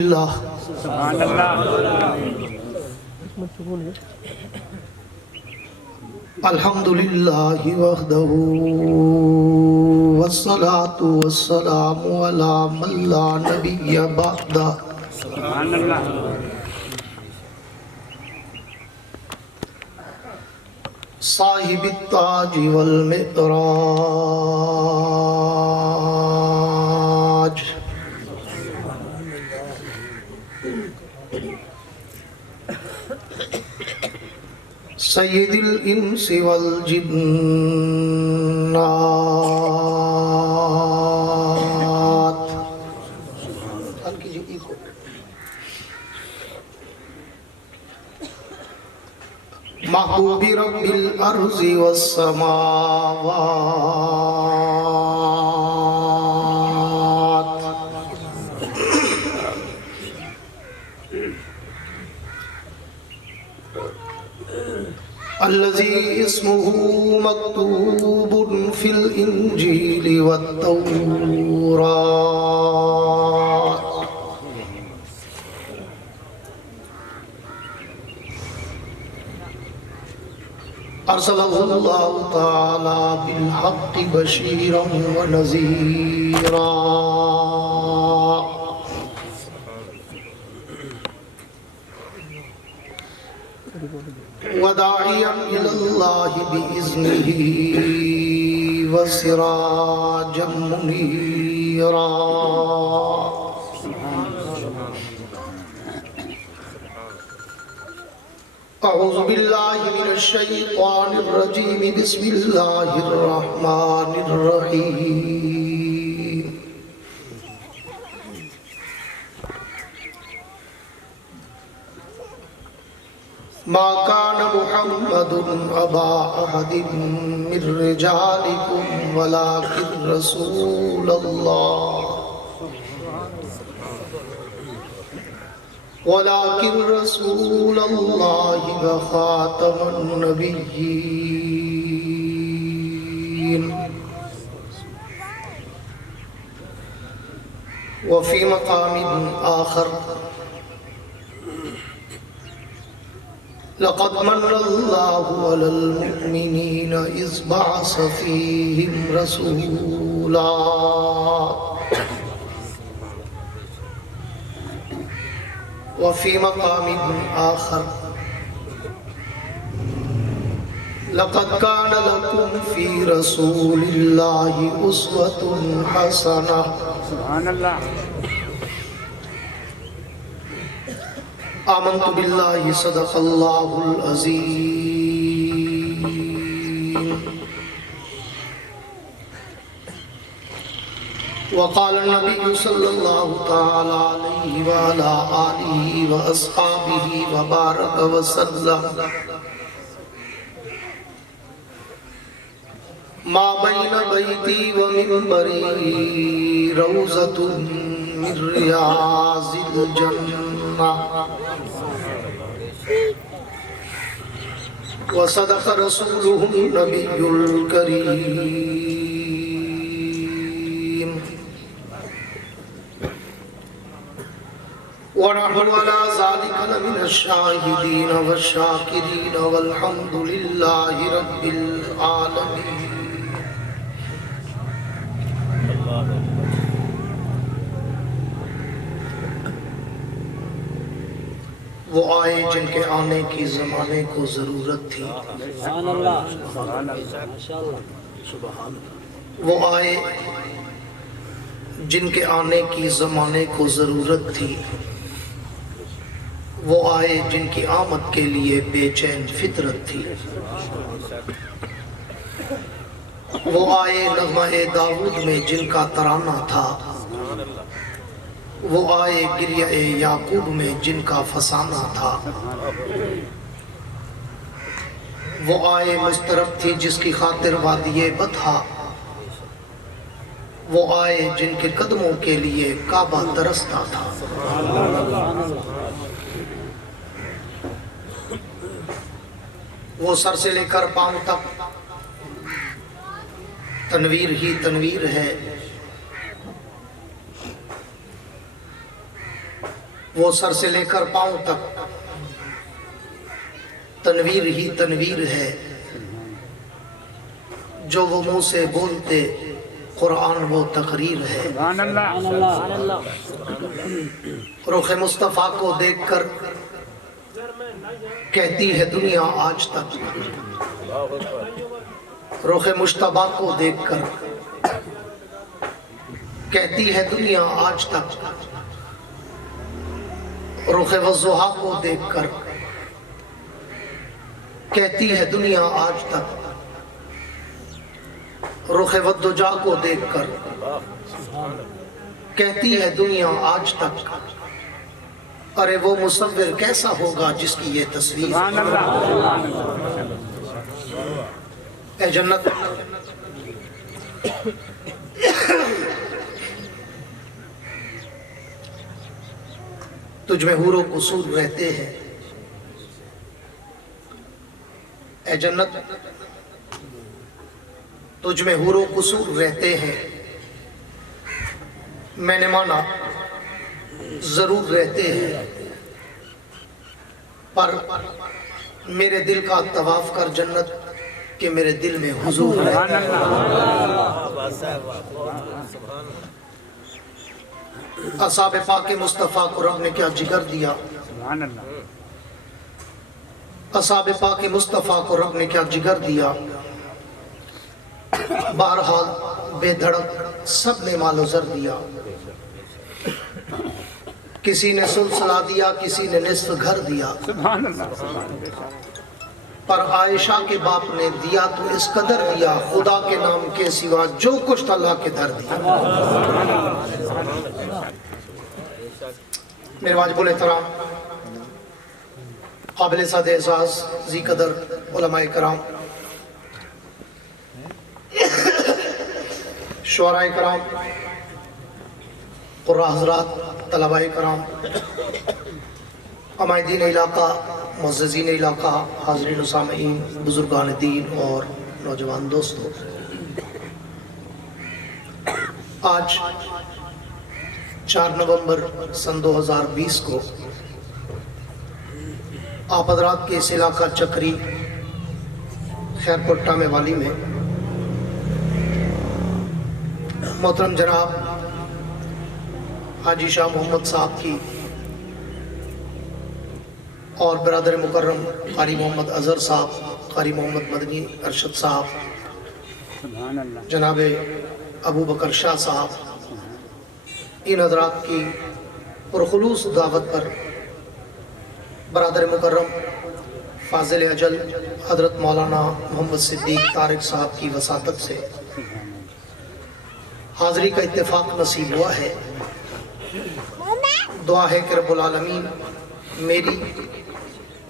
اللہ سبحان اللہ الحمدللہ وحدہ والصلاة والسلام علی من لا نبی بعدہ سبحان اللہ صاحب التاج والمعراج سید الانس والجنات محبوب رب الارض والسماوات الذي اسمه مكتوب في الإنجيل والتوراة أرسله الله تعالى بالحق بشيرا ونذيرا وداعيا إلى الله بإذنه وسراجا منيرا أعوذ بالله من الشيطان الرجيم بسم الله الرحمن الرحيم ما كان محمد أبا أحد من رجالكم ولكن رسول الله وخاتم النبيين وفي مقام آخر لقد من الله على المؤمنين إذ بعث فيهم رسولا وفي مقام آخر لقد كان لكم في رسول الله أسوة حسنة سبحان اللہ آمنت بالله صدق الله العظيم وقال النبي صلى الله تعالى عليه وعلى آله وأصحابه وبارك وسلم ما بين بيتي ومنبري روضة من رياض الجنة وصدق رسوله النبي الكريم ونحن على ذلك لمن الشاهدين والشاكرين والحمد لله رب العالمين وہ آئے جن کے آنے کی زمانے کو ضرورت تھی سبحان اللہ وہ آئے جن کے آنے کی زمانے کو ضرورت تھی وہ آئے جن کی آمد کے لیے بے چین فطرت تھی وہ آئے نغمہ داؤد میں جن کا ترانہ تھا وہ آئے گریہ یعقوب میں جن کا فسانہ تھا وہ آئے مسترب تھی جس کی خاطر وادی بطحا وہ آئے جن کے قدموں کے لیے کعبہ ترستا تھا وہ سر سے لے کر پاؤں تک تنویر ہی تنویر ہے وہ سر سے لے کر پاؤں تک تنویر ہی تنویر ہے، جو وہ منہ سے بولتے قرآن وہ تقریر ہے۔ سبحان اللہ رخ مصطفیٰ کو دیکھ کر کہتی ہے دنیا آج تک، رخ مشتبہ کو دیکھ کر کہتی ہے دنیا آج تک، رخ والضحیٰ کو دیکھ کر کہتی ہے دنیا آج تک، رخ والدجا کو دیکھ کر کہتی ہے دنیا آج تک، ارے وہ مصور کیسا ہوگا جس کی یہ تصویر۔ سبحان اللہ اے جنت، تجھ میں حور و قصور رہتے ہیں۔ اے جنت، تجھ میں حور و قصور رہتے ہیں، میں نے مانا ضرور رہتے ہیں، پر میرے دل کا طواف کر جنت کہ میرے دل میں حضور ہے۔ سبحان اللہ اصحاب پاک مصطفیٰ کو رب نے کیا جگر دیا، سبحان اللہ اصحاب پاک مصطفیٰ کو رب نے کیا جگر دیا، بہرحال بے دھڑک سب نے مال و زر دیا، کسی نے سلسلہ دیا، کسی نے نصف گھر دیا، سبحان اللہ پر عائشہ کے باپ نے دیا تو اس قدر دیا، خدا کے نام کے سوا جو کچھ تھا اللہ کے در دیا۔ میرے واجب الاحترام قابل صد اعزاز ذی قدر علماء کرام، شعراء کرام، قراء حضرات، طلباء کرام، عمائدین علاقہ، معززین علاقہ، حاضرین و سامعین، بزرگان دین اور نوجوان دوستوں، آج 4 نومبر سن 2020 کو آپ حضرات کے اس علاقہ چکری خیرپور ٹامے والی میں محترم جناب حاجی شاہ محمد صاحب کی اور برادر مکرم قاری محمد اظہر صاحب، قاری محمد مدنی ارشد صاحب، سبحان اللہ جناب ابو بکر شاہ صاحب، ان حضرات کی پرخلوص دعوت پر برادر مکرم فاضل اجل حضرت مولانا محمد صدیق طارق صاحب کی وساطت سے حاضری کا اتفاق نصیب ہوا ہے۔ دعا ہے کہ رب العالمین میری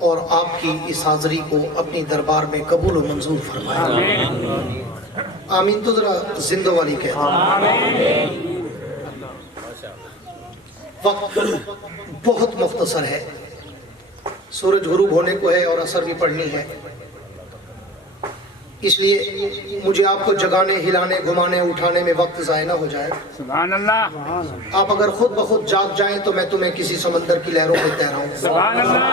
اور آپ کی اس حاضری کو اپنی دربار میں قبول و منظور فرمائے۔ آمین تو ذرا زندہ والی کہہ دیں۔ وقت بہت مختصر ہے، سورج غروب ہونے کو ہے اور عصر بھی پڑھنی ہے، اس لیے مجھے آپ کو جگانے، ہلانے، گھمانے، اٹھانے میں وقت ضائع نہ ہو جائے۔ سبحان اللہ آپ اگر خود بخود جاگ جائیں تو میں تمہیں کسی سمندر کی لہروں میں تیراؤں۔ سبحان اللہ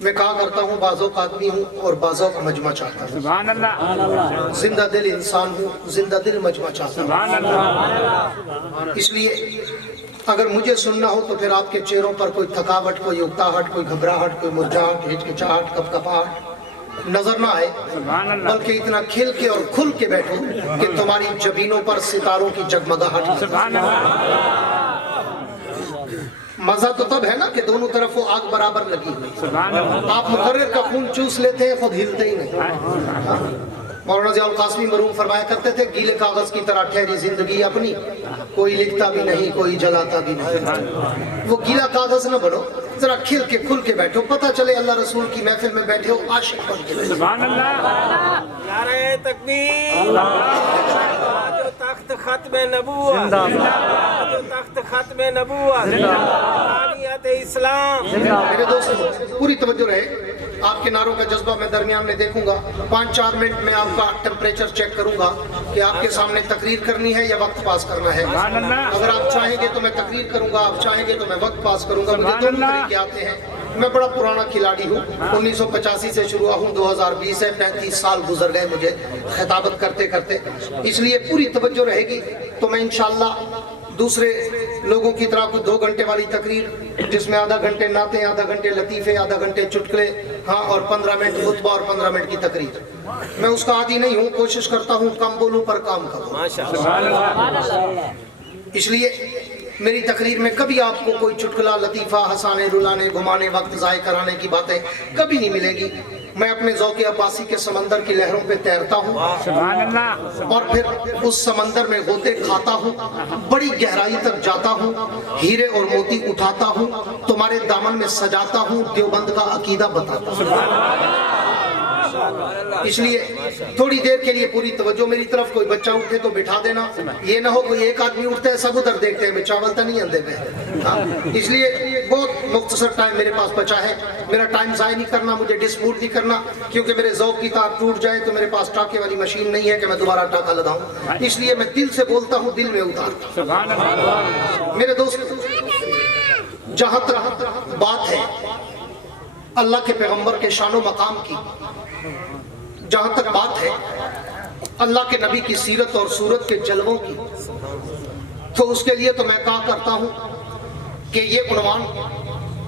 میں کہا کرتا ہوں بعض اوقات آدمی ہوں اور بعض اوقات مجمع چاہتا ہوں، سبحان اللہ زندہ دل انسان ہوں، زندہ دل مجمع چاہتا ہوں۔ سبحان اللہ اس لیے اگر مجھے سننا ہو تو پھر آپ کے چہروں پر کوئی تھکاوٹ، کوئی اکتاہٹ، کوئی گھبراہٹ، کوئی مرجھاہٹ، ہچکچاہٹ، کپکپاہٹ نظر نہ آئے، سبحان اللہ بلکہ اتنا کھل کے اور کھل کے بیٹھو کہ تمہاری جبینوں پر ستاروں کی جگمگاہٹ ہو۔ سبحان اللہ مزہ تو تب ہے نا کہ دونوں طرف وہ آگ برابر لگی ہوئی، سبحان اللہ آپ مقرر کا خون چوس لیتے ہیں، خود ہلتے ہی نہیں۔ مولانا ضیاء القاسمی مرحوم فرمایا کرتے تھے گیلے کاغذ کی طرح ٹھہری زندگی اپنی، کوئی لکھتا بھی نہیں، کوئی جلاتا بھی نہیں۔ وہ گیلا کاغذ نہ بنو، ذرا کھل کے کھل کے بیٹھو، پتہ چلے اللہ رسول کی محفل میں بیٹھے ہو عاشق بن کے بیٹھے۔ سبحان اللہ نعرہ تکبیر، جو تخت ختم نبوت، جو تخت ختم نبوت، تعلیت اسلام۔ میرے دوستوں پوری توجہ رہے، आपके नारों का जज्बा मैं दरमियान में देखूंगा। 5-4 मिनट में आपका टेम्परेचर चेक करूंगा कि आपके सामने तकरीर करनी है या वक्त पास करना है। अगर आप चाहेंगे तो मैं तकरीर करूंगा, आप चाहेंगे तो मैं वक्त पास करूंगा। मुझे दोनों तरीके आते हैं। मैं बड़ा पुराना खिलाड़ी हूँ, 1985 से शुरू हुआ हूँ, 2020 है, 35 साल गुजर गए मुझे खिताबत करते करते, इसलिए पूरी तवज्जो रहेगी। तो मैं इंशाअल्लाह दूसरे लोगों की तरह कुछ 2 घंटे वाली तकरीर जिसमें आधा घंटे नाते, आधा घंटे लतीफ़े, आधा घंटे चुटकुले, हाँ, और 15 मिनट खुतबा और 15 मिनट की तकरीर, मैं उसका आदी नहीं हूँ। कोशिश करता हूँ कम बोलूँ पर काम करूँ। इसलिए मेरी तकरीर में कभी आपको कोई चुटकुला, लतीफ़ा, हंसाने, रुलाने, घुमाने, वक्त ज़ाय कराने की बातें कभी नहीं मिलेगी। मैं अपने ज़ौक़ अब्बासी के समंदर की लहरों पे तैरता हूँ और फिर उस समंदर में गोते खाता हूँ, बड़ी गहराई तक जाता हूँ, हीरे और मोती उठाता हूँ, तुम्हारे दामन में सजाता हूँ, देवबंद का अकीदा बताता हूँ। इसलिए थोड़ी देर के लिए पूरी तवज्जो मेरी तरफ। कोई बच्चा उठे तो बिठा देना, ये ना हो कोई एक आदमी उठता है सब उधर देखते हैं, चावल तो नहीं आते में। इसलिए बहुत मुख्तसर टाइम मेरे पास बचा है। मेरा टाइम ज़ाय नहीं करना, मुझे डिस्प्यूट नहीं करना, क्योंकि मेरे ज़ौक़ की तार टूट जाए तो मेरे पास टाके वाली मशीन नहीं है कि मैं दोबारा टाका लगाऊं। इसलिए मैं दिल से बोलता हूँ, दिल में उतारता हूँ। मेरे दोस्त, जहाँ तक बात है अल्लाह के पैगम्बर के शानो मकाम की, जहाँ तक बात है अल्लाह के नबी की सीरत और सूरत के जलवों की, तो उसके लिए तो मैं कहा करता हूँ कि ये उन्वान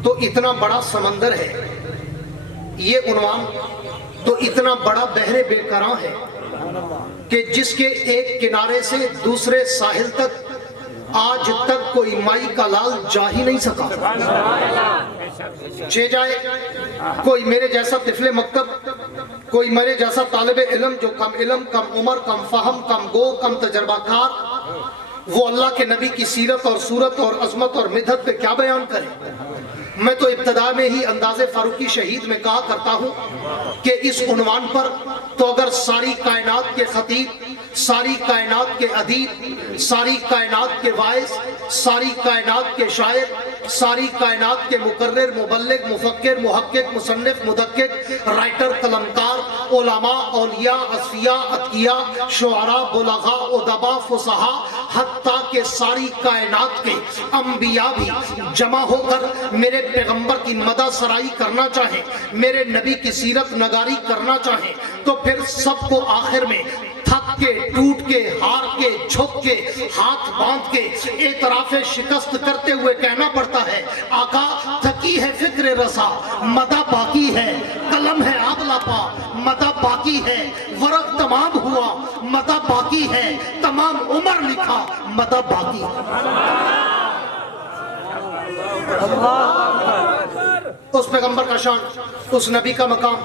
तो इतना बड़ा समंदर है, ये उन्वान तो इतना बड़ा बहरे बेकरां है कि जिसके एक किनारे से दूसरे साहिल तक आज तक कोई माई का लाल जा ही नहीं सका। चे जाए कोई मेरे जैसा तिफले मकतब, कोई मेरे जैसा तालिबे इल्म जो कम इल्म, कम उम्र, कम फहम, कम गो, कम तजर्बाकार, वो अल्लाह के नबी की सीरत और सूरत और अजमत और मिदत पे क्या बयान करे। मैं तो इब्तदा में ही अंदाज़े फारूकी शहीद में कहा करता हूँ कि इस उन्वान पर तो अगर सारी कायनात के खतीब, सारी कायनात के अदीब, सारी कायनात के वाइस, सारी कायनात के शायर, सारी कायनात के मुकर्रिर, मुबल्लिग, मुफक्किर, मुहक्किक, मुसन्निफ, मुदक्किक, राइटर, कलमकार, उलमा, औलिया, असफिया, अतकिया, शुआरा, बुलगा, उदबा, फुसहा, हत्ता के सारी कायनात के अंबिया भी जमा होकर मेरे पैगंबर की मदा सराई करना चाहे, मेरे नबी की सीरत नगारी करना चाहे, तो फिर सबको आखिर में थक के, टूट के, हार के, झुक के, हाथ बांध के, एतराफ़े शिकस्त करते हुए कहना पड़ता है, आका थकी है फिक्र रसा, मदा बाकी है, कलम है आबला पा, मदा बाकी है, वरक तमाम हुआ, मदा बाकी है, तमाम उम्र लिखा, मदा बाकी। उस पैगंबर का शान, उस नबी का मकाम,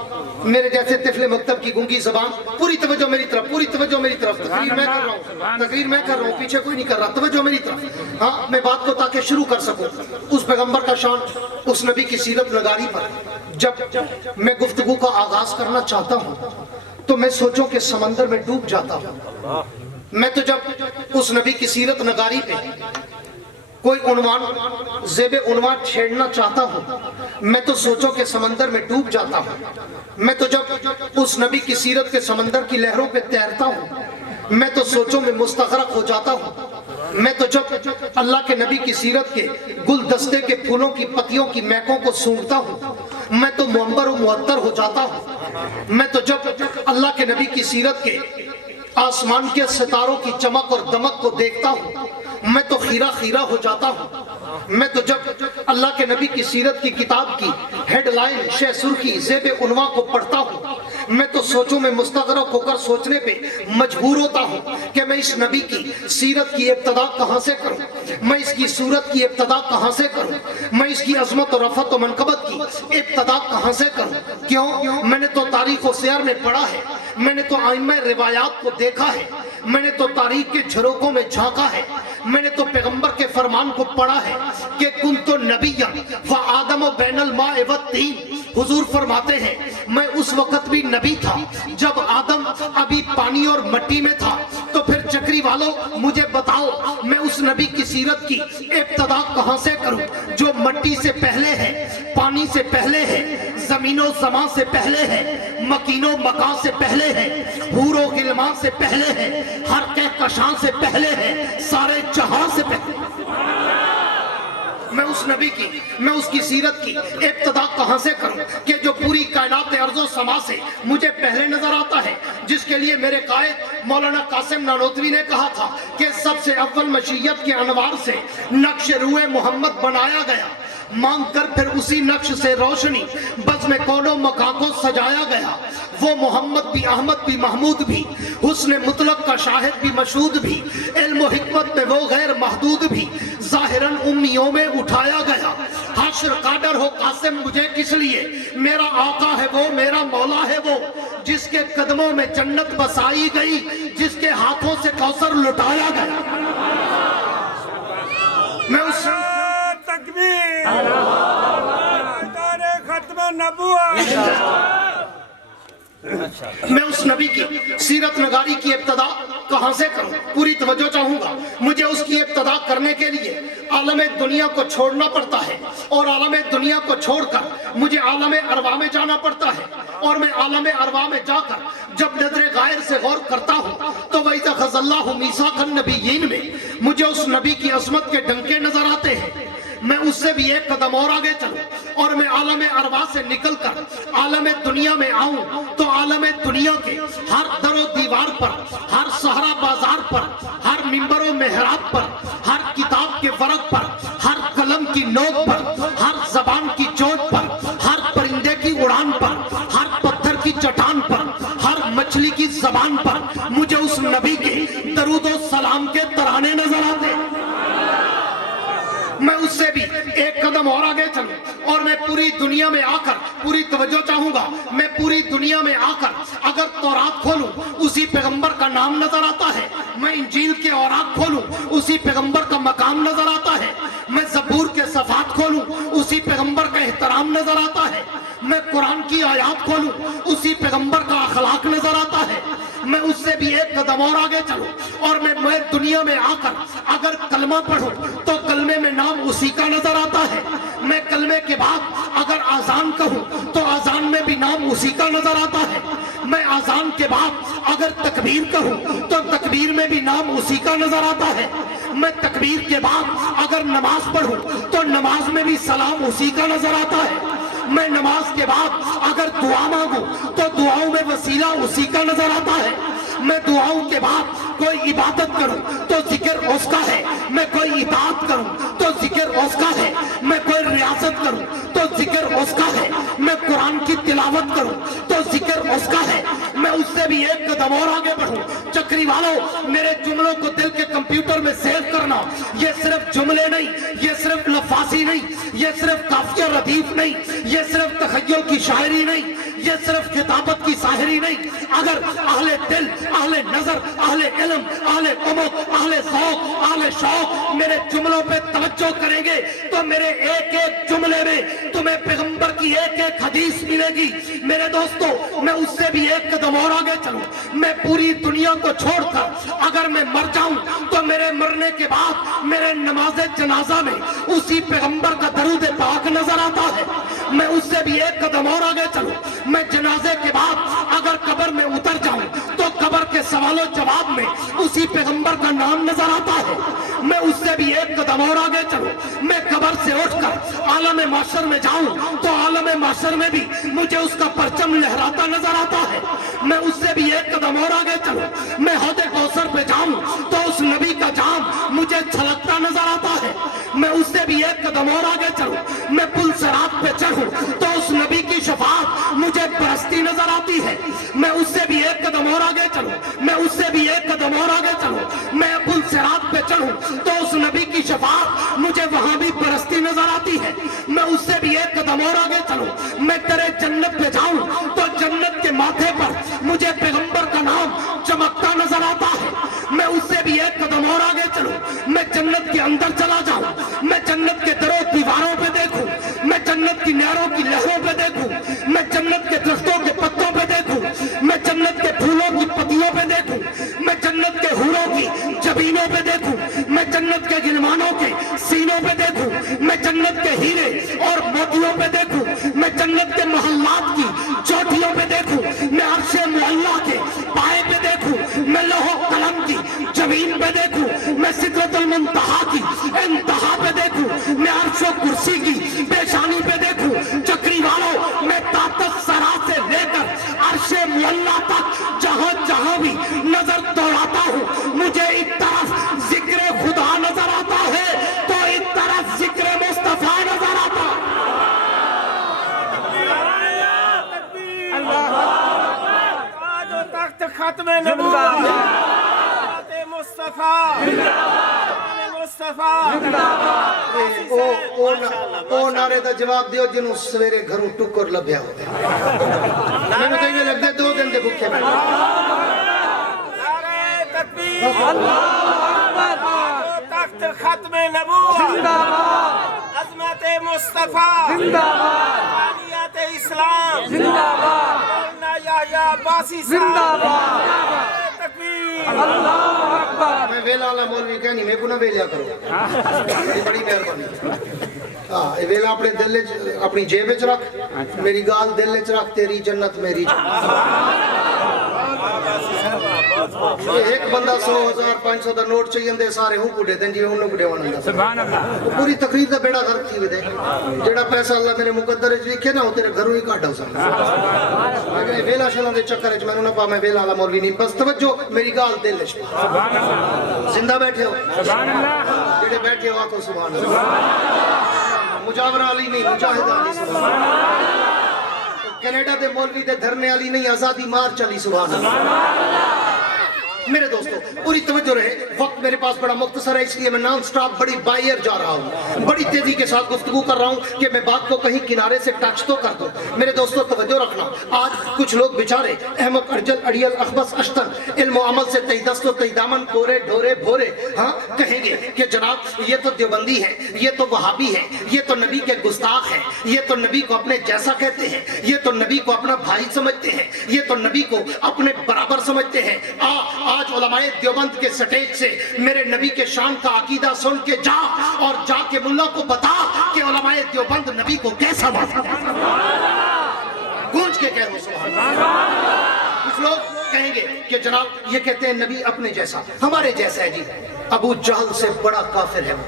मेरे जैसे तिफले मकतब की गूंगी ज़बान, पूरी तवज्जो मेरी तरफ, पूरी तवज्जो मेरी तरफ। तकरीर मैं कर रहा हूँ, तकरीर मैं कर रहा हूँ, पीछे कोई नहीं कर रहा, तवज्जो मेरी तरफ। हाँ, मैं बात को ताकि शुरू कर सकूँ। उस पैगंबर का शान, उस नबी की सीरत नगारी पर जब मैं गुफ्तगू का आगाज करना चाहता हूँ तो मैं सोचों के समंदर में डूब जाता हूँ। मैं तो जब उस नबी की सीरत नगारी पे कोई उन्वान, ज़ेबे उन्वान छेड़ना चाहता हूँ, मैं तो सोचों के समंदर में डूब जाता हूँ। मैं तो जब उस नबी की सीरत के समंदर की लहरों पे तैरता हूँ, मैं तो सोचों में मुस्तग़रक़ हो जाता हूँ। मैं तो जब अल्लाह के नबी की सीरत के गुलदस्ते के फूलों की पत्तियों की महकों को सूंघता हूँ, मैं तो मुअम्बर और मुअत्तर हो जाता हूँ। मैं तो जब अल्लाह के नबी की सीरत के आसमान के सितारों की चमक और दमक को देखता हूँ, मैं तो खीरा खीरा हो जाता हूँ। मैं तो जब अल्लाह के नबी की सीरत की किताब की हेडलाइन, शे सुर्खी, ज़ेबे उन्वा को पढ़ता हूँ, मैं तो सोचों में मुस्तग़रक़ होकर सोचने पे मजबूर होता हूँ कि मैं इस नबी की सीरत की इब्तदा कहाँ से करूँ, मैं इसकी सूरत की इब्तदा कहाँ से करूँ, मैं इसकी अज़मत और रफ़त और मनक़बत की इब्तदा कहाँ से करूँ। क्यों? मैंने तो तारीख़ और सियर में पढ़ा है, मैंने तो आइम्मा रिवायात को देखा है, मैंने तो तारीख़ के झरोकों में झांका है, मैंने तो पैगंबर के फरमान को पढ़ा है कि कुन्तु नबिय्यन व आदम बैनल माए व तीन। हुजूर फरमाते हैं मैं उस वक्त भी नबी था जब आदम अभी पानी और मट्टी में था। तो फिर चक्री चक्री वालों मुझे बताओ मैं उस नबी की सीरत की इब्तदा कहां से करूं जो मट्टी से पहले है, पानी से पहले है, जमीनो ज़मां से पहले है, मकीनो मकां से पहले है, हूरो गिलमान से पहले है, हर कहकशां से पहले है, सारे जहां से पहले। मैं उस नबी की, मैं उसकी सीरत की इब्तदा कहां से करूं कि जो पूरी कायनात अर्ज़ो समा से मुझे पहले नजर आता है, जिसके लिए मेरे कायद मौलाना कासिम नानोतवी ने कहा था कि सबसे अव्वल मशीयत के अनवार से नक्श रूए मोहम्मद बनाया गया, मांग कर फिर उसी नक्श से रोशनी बज़्म कौनो मकां को सजाया गया। वो मोहम्मद भी, अहमद भी, महमूद भी, हुस्न मुतलक का शाहिद भी, मशहूद भी, इल्म हिकमत में वो गैर महदूद भी, ज़ाहिरन उम्मियों में उठाया गया। हश्र का डर हो कासिम मुझे किस लिए, मेरा आका है वो, मेरा मौला है वो, जिसके कदमों में जन्नत बसाई गई, जिसके हाथों से कौसर लुटाया गया। मैं उस मैं उस नबी की सीरत नगारी की इब्तदा कहां से करूं? पूरी तवज्जो चाहूंगा। मुझे उसकी इब्तदा करने के लिए आलम दुनिया को छोड़ना पड़ता है, और आलम दुनिया को छोड़कर मुझे आलम अरवा में जाना पड़ता है, और मैं आलम अरवा में जाकर जब नजर गायर से गौर करता हूं तो वैसा खज़ल्लाहु मीसाक़न नबिय्यीन में मुझे उस नबी की अज़मत के डंके नजर आते हैं। मैं उससे भी एक कदम और आगे चलूं और मैं आलम अरवा से निकलकर आलम दुनिया में आऊं तो आलम दुनिया के हर दरो दीवार पर, हर सहरा बाजार पर, हर मिंबरों मेहराब पर, हर किताब के वर्क पर, हर कलम की नोक पर, हर जबान की चोट पर, हर परिंदे की उड़ान पर, हर पत्थर की चट्टान पर, हर मछली की जबान पर मुझे उस नबी के दरूदो सलाम के तराने नजर आते। मैं उससे भी एक कदम और आगे चलूं और मैं पूरी दुनिया में आकर, पूरी तवज्जो चाहूंगा, मैं पूरी दुनिया में आकर अगर तौरात खोलूं उसी पैगंबर का नाम नजर आता है, मैं इंजील के औरात खोलूं उसी पैगंबर का मकाम नजर आता है, मैं ज़बूर के सफ़ात खोलूं उसी पैगंबर का एहतराम नजर आता है, मैं कुरान की आयात खोलूं उसी पैगंबर का अखलाक नजर आता है। मैं उससे भी एक कदम और आगे चलूं और मैं दुनिया में आकर अगर कलमा पढ़ूं तो कलमे में नाम उसी का नजर आता है, मैं कलमे के बाद अगर आजान कहूं तो आजान में भी नाम उसी का नजर आता है, मैं आजान के बाद अगर तकबीर कहूं तो तकबीर में भी नाम उसी का नजर आता है, मैं तकबीर के बाद अगर नमाज पढ़ूं तो नमाज में भी सलाम उसी का नजर आता है, मैं नमाज के बाद अगर दुआ मांगू तो दुआओं में वसीला उसी का नजर आता है, मैं दुआओं के बाद कोई इबादत करूं तो जिक्र उसका है, मैं कोई इताअत करूं तो जिक्र उसका है, मैं कोई रियासत करूं तो जिक्र उसका है, मैं कुरान की तिलावत करूं तो जिक्र उसका है, मैं उससे भी एक कदम और आगे बढ़ूं। चक्री वालों, मेरे जुमलों को दिल के कंप्यूटर में सेव करना, ये सिर्फ जुमले नहीं, ये सिर्फ लफासी नहीं, ये सिर्फ काफिया रदीफ नहीं, ये सिर्फ तखय्युल की शायरी नहीं, ये सिर्फ किताबत की शायरी नहीं। अगर अहले दिल, अहले नजर, अहले इल्म, अहले उमक, अहले ज़ौक़, अहले शौक मेरे जुमलों पे तवज्जो करेंगे तो मेरे एक एक जुमले में तुम्हें पैगंबर की एक एक हदीस मिलेगी। मेरे दोस्तों, मैं उससे भी एक कदम और आगे चलूं, मैं पूरी दुनिया को छोड़कर अगर मैं मर जाऊं तो मेरे मरने के बाद मेरे नमाज जनाजा में उसी पैगंबर का दरूद पाक नजर आता है। मैं उससे भी एक कदम और आगे चलूं, मैं जनाजे के बाद अगर कब्र में उतर जाऊं तो कब्र के सवालों जवाब में उसी पैगंबर का नाम नजर आता है। मैं उससे भी एक कदम और आगे चलूं, मैं कब्र से उठकर आलम माशर में जाऊं तो आलम माशर में भी मुझे उसका परचम लहराता नजर आता है। मैं उससे भी एक कदम और आगे चलूं, मैं हौदे कौसर पे जाऊं तो उस नबी का जाम मुझे छलकता नजर आता है। मैं उससे भी एक कदम और आगे चलूं, मैं पुल सिरात पे चढ़ूं तो उस नबी की शफाअत मुझे बरसती नजर आती है। मैं उससे भी एक कदम और आगे चलूं, मैं उससे भी एक कदम और आगे चलूं, मैं पुल सिरात पे चढ़ूं तो उस नबी की शफाअत मुझे वहां भी बरसती नजर आती है। मैं उससे भी एक कदम और आगे चलूं, मैं तेरे जन्नत पे जाऊं तो जन्नत के माथे पर मुझे पैगंबर का नाम चमकता नजर आता है। मैं उससे भी एक कदम और आगे चलूं, मैं जन्नत के अंदर चला जाऊं, मैं जन्नत के दरों दीवारों पे देखूं, मैं जन्नत की नहरों की लहरों पे देखूं, मैं जन्नत के दरख्तों के पत्तों पे देखूं, मैं जन्नत के फूलों की पत्तियों पे देखूं, मैं जन्नत के हूरों की देखूं मैं जन्नत के हीरे और मोतियों पे देखूं मैं जन्नत के मोहल्लात की चोटियों पे देखूं मैं अर्शे मुअल्ला के पाए पे देखूं मैं लौह कलम की जमीन पे देखूं मैं सिदरतुल मुंतहा की इंतहा पे देखूं मैं अर्शो कुर्सी की पेशानी पे देखूं चक्री वालों मैं ताकत सरा से लेकर अर्शे मुअल्ला तक जहां जहां भी नजर दौड़ाता हूं मुझे एक तरफ जिक्र खुदा नजर आता है तो एक तरफ जिक्र मुस्तफा नजर आता है। ताज व तख्त खत्म नबूवत मुस्तफा मुस्तफा ओ नारे का जवाब दियो जिन्हों सवेरे घरों टुकर लभ्या हो मैंने कहीं लगते 2 दिन के भूखे बैठे नारे तकबीर तख्त खत्म नबूवत अज़मत मुस्तफा जिंदाबाद इस्लाम जिंदाबाद या बासी जिंदाबाद तकबीर अल्लाहू अकबर मैं वेला वाला मौलवी कहनी मैं को ना वेलिया करो ये बड़ी मेहरबानी हां ये वेला अपने दिल च अपनी जेब विच रख मेरी गाल दिल च रख तेरी जन्नत मेरी एक बंदा 100,000 500 का नोट चाहिए दे सारे हूं कुड़े दें जिवें उन्होंने कुड़े वणदा सुभान अल्लाह पूरी तकरीर का बेड़ा गर्क थी विदे जेड़ा पैसा अल्लाह मेरे मुकद्दर च लिखे ना वो तेरे घरों ही काटा सा मैं वेला शला दे चक्कर च मैनू ना पा मैं वेला वाला मौलवी नहीं बस तवज्जो मेरी गाल दिल च सुभान अल्लाह जिंदा बैठे हो सुभान अल्लाह जेड़े बैठे हो आखो सुभान अल्लाह मुजावरा अली नहीं मुजाहिद अली सुभान अल्लाह कनाडा दे मौलवी दे धरने वाली नहीं आजादी मार चली सुभान अल्लाह मेरे दोस्तों पूरी तवज्जो रहे वक्त मेरे पास बड़ा मुख्तसर है इसलिए मैं नॉन स्टॉप बड़ी बायर जा रहा हूँ बड़ी तेजी के साथ गुफ्तगू कर रहा हूँ कि मैं बात को कहीं किनारे से टच तो कर दूं मेरे दोस्तों तवज्जो रखना आज कुछ लोग बेचारे अहमद अरजल अड़ियल अखबस अश्तन इल्म अमल से तईदस्तो तईदामन कोरे ढोरे भोरे हाँ कहेंगे कि जनाब ये तो देवबंदी है ये तो वहाबी है ये तो नबी के गुस्ताख है ये तो नबी को अपने जैसा कहते हैं ये तो नबी को अपना भाई समझते हैं ये तो नबी को अपने बराबर समझते हैं आज उलमाए देवबंद के स्टेज से मेरे नबी के शान का अकीदा सुन के जा और जाके मुल्ला को बता कि उलमाए देवबंद नबी को कैसा मानता गूंज के कह दो सुभान अल्लाह कुछ लोग कहेंगे कि जनाब ये कहते हैं नबी अपने जैसा हमारे जैसा है जी अबू जहल से बड़ा काफिर है वो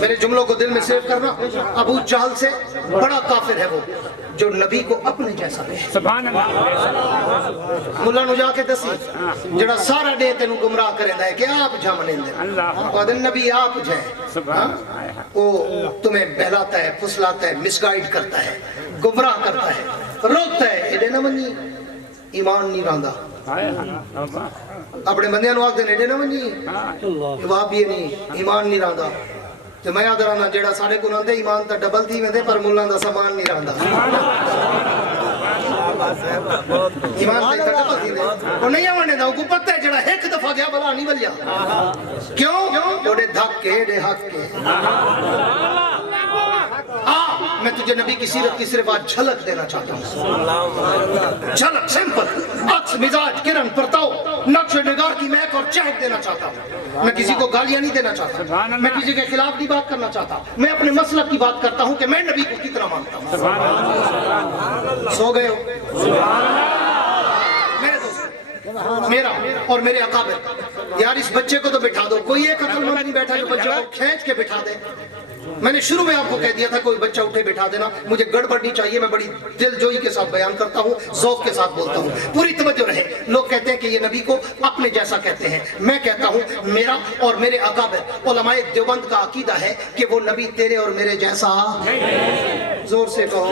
मेरे जुमलों को दिल में सेव करना अबू जहल से बड़ा काफिर है वो जो नबी को अपने जैसा है सुभान अल्लाह मुल्ला नु जाके दसी जेड़ा सारा डे तेनु गुमराह करेंदा है कि आप जमने दे अल्लाह और नबी आप जय सुभान वो तुम्हें बहलाता है फुसलाता है मिसगाइड करता है गुमराह करता है रोकता है एडे न मनी ईमान नहीं रंदा अपने बंदियां नु आखदे ने एडे न मनी जवाब ये नहीं ईमान नहीं रंदा ते मैं आदराना जेड़ा सारे को नंदे ईमान ता डबल थी वेंदे पर मुल्लां दा सामान नहीं रंदा ईमान ता डबल थी ओ नहीं आवने दा को पता है जेड़ा एक दफा गया भला नहीं बलिया क्यों ओडे धक्के दे हक के मैं तुझे नबी की सीरत की सिर्फ आज झलक देना चाहता हूँ झलक सिंपल अक्स मिजाज किरण परताओ नक्श निगाह की महक और चहक देना चाहता हूँ मैं किसी को गालियां नहीं देना चाहता मैं किसी के खिलाफ नहीं बात करना चाहता मैं अपने मसलक की बात करता हूँ कि मैं नबी को कितना मानता हूँ सो गए हो मेरे दोस्त मेरा और मेरे अकाबिर यार इस बच्चे को तो बिठा दो कोई एक अकलमंद नहीं बैठा जो बच्चे को खींच के बिठा दे मैंने शुरू में आपको कह दिया था कोई बच्चा उठे बिठा देना मुझे गड़बड़ नहीं चाहिए मैं बड़ी दिलजोई के साथ बयान करता हूँ ज़ौक़ के साथ बोलता हूँ पूरी तवज्जो रहे लोग कहते हैं कि ये नबी को अपने जैसा कहते हैं मैं कहता हूँ मेरा और मेरे अकाबिर उलमाए देवबंद का अकीदा है कि वो नबी तेरे और मेरे जैसा जोर से कहो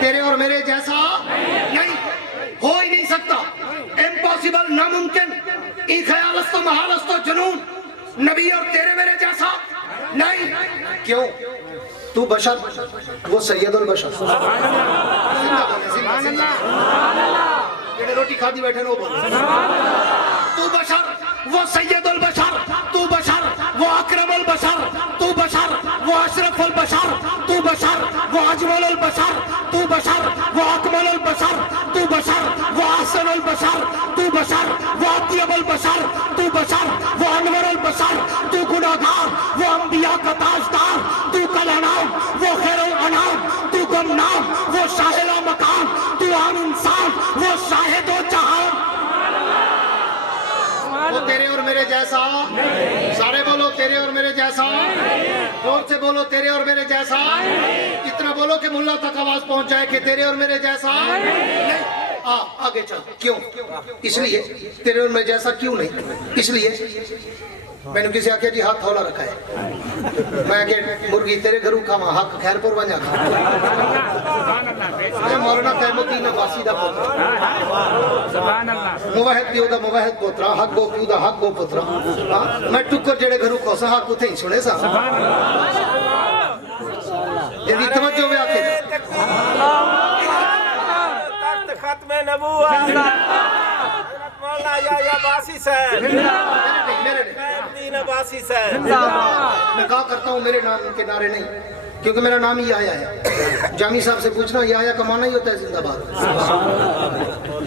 तेरे और मेरे जैसा नहीं हो ही नहीं सकता इम्पॉसिबल नामुमकिन ई ख्यालस्तो महालस्तो जुनून नबी और तेरे मेरे जैसा नहीं क्यों तू बशर वो सैयदुल बशर जेड़े रोटी खादी बैठे वो बोल तू बशर वो सैयदुल बशर तू बशर वो अकरमुल बशर तू बशर वो अशरफुल बशर तू बशर वो अजमलुल बशर तू बशर वो अकमल बशर तू बशर, वो अहसन बशर तू बशर, वो अत्यब बशर तू बशर, वो अनवर बशर तू गुनाहगार, वो अंबिया का ताजदार तू कलनाम, वो खैरुल अनाम तू गुमनाम, वो शाहिला मकाम तू आम इंसान, वो शाहिदो जहान। वो तेरे और मेरे जैसा, सारे बोलो तेरे और मेरे जैसा, जोर से बोलो तेरे और मेरे जैसा, इतना बोलो कि मुल्ला तक आवाज पहुंच जाए कि तेरे और मेरे जैसा नहीं। आगे चल, क्यों? इसलिए तेरे और मेरे जैसा क्यों नहीं? इसलिए मैंने किसी आके जी हाथ थोला रखा है, मैं के मुर्गी तेरे घरू खावा हक खैरपुर बन जा मौलाना तैमुद्दीन अब्बासी दा पुत्र मुवाहिद पियो दा मुवाहिद पुत्रा, हक गो पियो दा हक गो पुत्रा। मैं टुक्कर जेड़े घरू खोसा हक उथे ही सुने सा यदि तवज्जो में आके तख्त खत्म नबूवत मौलाना याया बासी साहब, मेरे बासी साहब। मैं कहा करता हूँ मेरे नाम के नारे नहीं, क्योंकि मेरा नाम ही याया है। जामी साहब से पूछना याया का माना ही होता है जिंदाबाद,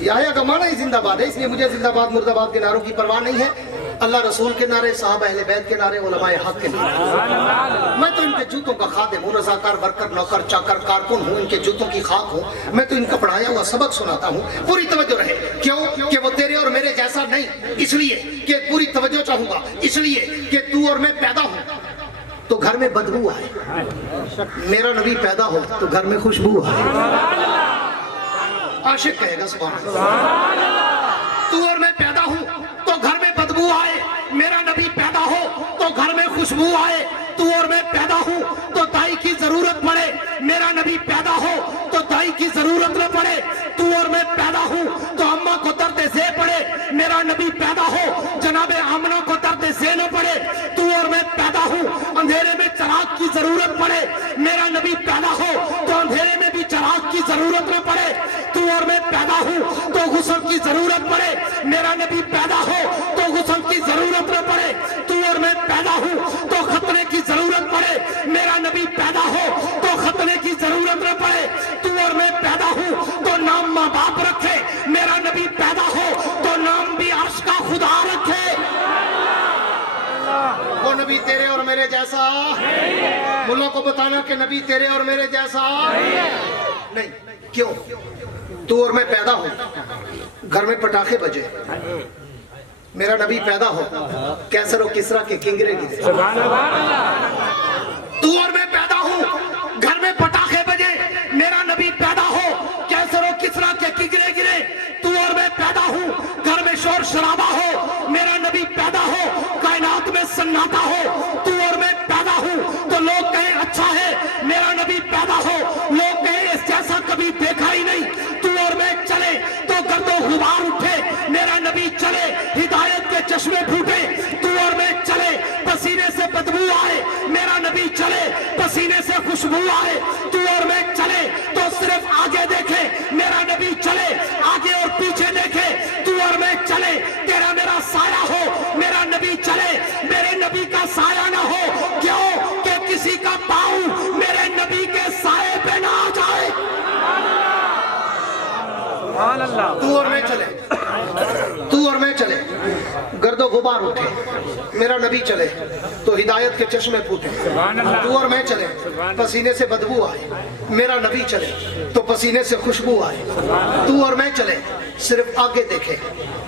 याया का माना ही जिंदाबाद है, इसलिए मुझे जिंदाबाद मुर्दाबाद के नारों की परवाह नहीं है। अल्लाह रसूल के नारे, साहब अहले बैत के नारे, उलमाए हक के नारे। मैं तो इनके जूतों का खादिम हूँ, रज़ाकार, वर्कर, नौकर, चाकर, कारकुन हूँ, इनके जूतों की खाक हूँ। मैं तो इनका पढ़ाया हुआ सबक सुनाता हूँ। पूरी तवज्जो रहे, क्यों कि वो तेरे और मेरे जैसा नहीं, इसलिए कि पूरी तवज्जो चाहूंगा, इसलिए कि तू और मैं पैदा हूँ तो घर में बदबू आए, मेरा नबी पैदा हो तो घर में खुशबू आए। आशिक कहेगा सुभान अल्लाह। तू और मैं पैदा हूँ तो घर में बदबू आए, मेरा नबी पैदा हो तो घर में खुशबू आए। तू और मैं पैदा हूँ तो दाई की जरूरत पड़े, मेरा नबी पैदा हो तो दाई की जरूरत न पड़े। तू और मैं पैदा हूँ तो अम्मा को दर्द से पड़े, मेरा नबी पैदा हो जनाबे आमना को दर्द से न पड़े। तू और मैं पैदा हूँ अंधेरे में चिराग की जरूरत पड़े, मेरा नबी पैदा हो तो अंधेरे में भी चिराग की जरूरत न पड़े। तू और मैं पैदा हूँ तो गुस्ल की जरूरत पड़े, मेरा नबी पैदा हो तो गुस्ल की जरूरत न पड़े। तू और मैं पैदा हूँ तो खतने की जरूरत पड़े, मेरा नबी पैदा हो तो खतने की जरूरत न पड़े। तू और मैं पैदा हूँ तो नाम माँ बाप रखे, मेरा नबी पैदा हो तो नाम भी अर्श का खुदा रखे। वो नबी तेरे और मेरे जैसा, मुल्लों को बताना कि नबी तेरे और मेरे जैसा नहीं। क्यों? तू और मैं पैदा हूँ, घर में पटाखे बजे, मेरा नबी पैदा हो कैसर और किसरा के किंगरे गिरे। तू और मैं पैदा हूँ, घर में पटाखे बजे, मेरा नबी पैदा हो कैसर और किसरा के किंगरे गिरे। तू और मैं पैदा हूँ, घर में शोर शराबा हो, मेरा नबी पैदा हो कायनात में सन्नाटा हो। तू और मैं पैदा हूँ तो लोग कहें अच्छा है, मेरा नबी पैदा हो लोग कहें इस जैसा कभी देखा ही नहीं। तू और मैं चले तो गर्दो गुबार उठे, मेरा नबी चले हिदायत के चश्मे फूटे। तू और मैं चले पसीने से बदबू आए, मेरा नबी चले पसीने से खुशबू आए। तू और मैं चले तो सिर्फ आगे देखे, मेरा नबी चले आगे और पीछे देखे। तू और मैं चले तेरा मेरा साया हो, मेरा नबी चले मेरे नबी का साया ना हो। क्यों कि किसी का पाँव मेरे नबी के साए पे ना आ जाए। तू और मैं चले, तू और मैं चले गर्दो गुबार उठे, मेरा नबी चले तो हिदायत के चश्मे फूटे। तू और मैं चले पसीने से बदबू आए, मेरा नबी चले तो पसीने से खुशबू आए। तू और मैं चले सिर्फ आगे देखे,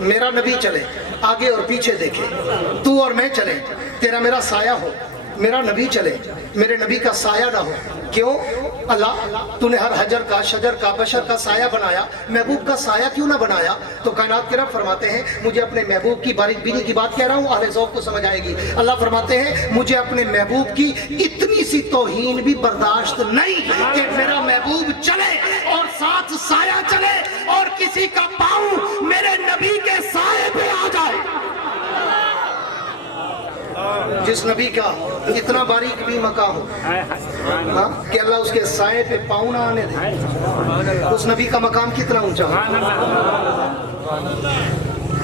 मेरा नबी चले आगे और पीछे देखे। तू और मैं चले तेरा मेरा साया हो, मेरा नबी चले मेरे नबी का साया ना हो। क्यों? अल्लाह तूने हर हजर का, शजर का, बशर का साया बनाया, महबूब का साया क्यों ना बनाया? तो कायनात के रब फरमाते हैं मुझे अपने महबूब की बारीक बीनी की बात कह रहा हूँ, अहले ज़ौक़ को समझ आएगी। अल्लाह फरमाते हैं मुझे अपने महबूब की इतनी सी तौहीन भी बर्दाश्त नहीं कि मेरा महबूब चले और साथ साया चले और किसी का पाँव मेरे नबी के साए पे आ जाए। जिस नबी का इतना बारीक भी मकाम हो कि अल्लाह उसके साए पे पाँव ना आने दे, उस नबी का मकाम कितना ऊंचा हो।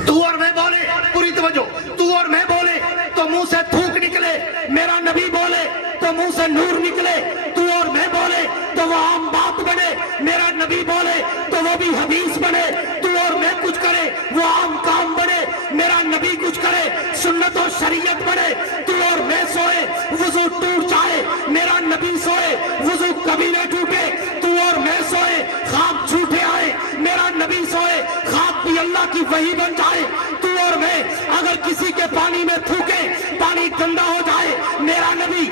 तू और मैं बोले, पूरी तवज्जो, तू और मैं बोले तो मुंह से थूक निकले, मेरा नबी बोले तो मुंह से नूर निकले। तू और मैं बोले तो वो आम बात बने, मेरा नबी बोले वो भी हदीस बने, तू और मैं कुछ करे वो आम काम बने, मेरा नबी कुछ करे सुन्नत और शरीयत बने, तू और मैं सोए वुजू टूट जाए, मेरा नबी सोए वुजू कभी न टूटे, तू और मैं सोए ख्वाब झूठे आए, मेरा नबी सोए ख्वाब भी अल्लाह की वही बन जाए, तू और मैं अगर किसी के पानी में थूके पानी गंदा हो जाए, मेरा नबी